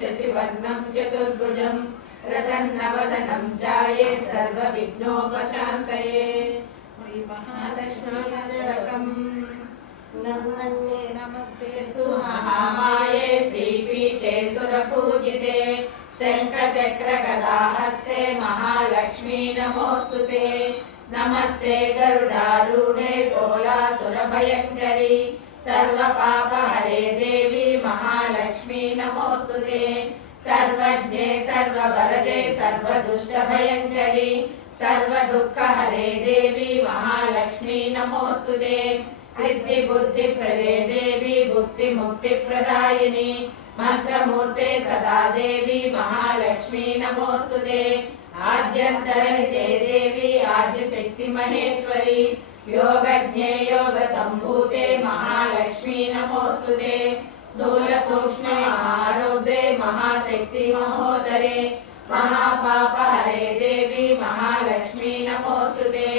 शशिवर्णं चतुर्भुजं प्रसन्नवदनं ध्याये सर्वविघ्नोपशान्तये। श्री महालक्ष्मीष्टकम्। नमस्तेस्तु महामाये श्रीपीठे सुरपूजिते शङ्खचक्रगदाहस्ते महालक्ष्मी नमोऽस्तुते। नमस्ते गरुडारूढे कोलासुरभयङ्करी सर्वपापहरे देवी महालक्ष्मी नमोऽस्तुते। सर्वज्ञे सर्ववरदे सर्वदुष्टभयङ्करी सर्वदुःखहरे देवी महालक्ष्मी नमोऽस्तुते। सिद्धिबुद्धिप्रदे देवी भुक्तिमुक्तिप्रदायिनी मंत्रमूर्ते सदा देवी महालक्ष्मी नमोऽस्तुते। आद्यन्तरहिते देवी आद्यशक्ति महेश्वरी योगज्ञे योगसम्भूते महालक्ष्मी नमोऽस्तुते। स्थूल सूक्ष्म महारौद्रे महाशक्ति महोदरे महापापहरे देवी महालक्ष्मी नमोऽस्तुते।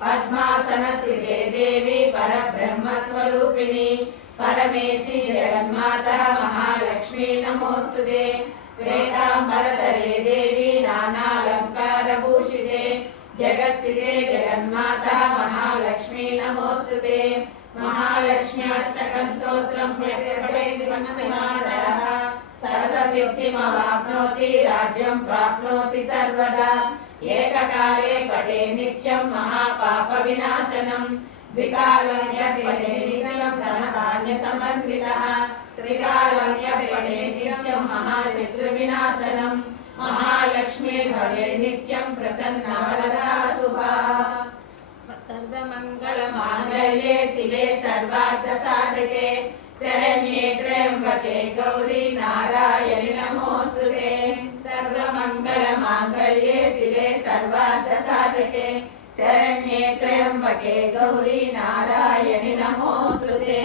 पद्मासनस्थिते देवी परब्रह्मस्वरूपिणी परमेशी जगन्माता महालक्ष्मी नमोऽस्तुते। श्वेताम्बरधरे देवी नानालङ्कारभूषिते जगत्स्थिते जगन्माता महालक्ष्मी नमोऽस्तुते। महालक्ष्म्याष्टकं स्तोत्रं प्रपठेत् भक्तिमानः सर्वसिद्धिमवाप्नोति राज्यं प्राप्नोति सर्वदा। एककाले पठे नित्यं महापापविनाशनं द्विकालं यः पठे नित्यं धनधान्यसमन्वितः त्रिकालं यः पठे नित्यं महाशत्रुविनाशनं महालक्ष्मी भवे नित्यं प्रसन्ना सदा शुभा। सर्वमङ्गलमाङ्गल्ये शिवे सर्वार्थसाधके शरण्ये त्र्यम्बके गौरी नारायणि नमोऽस्तुते। सर्वमङ्गलमाङ्गल्ये शिवे सर्वार्थसाधके शरण्ये त्र्यम्बके गौरी नारायणि नमोऽस्तुते।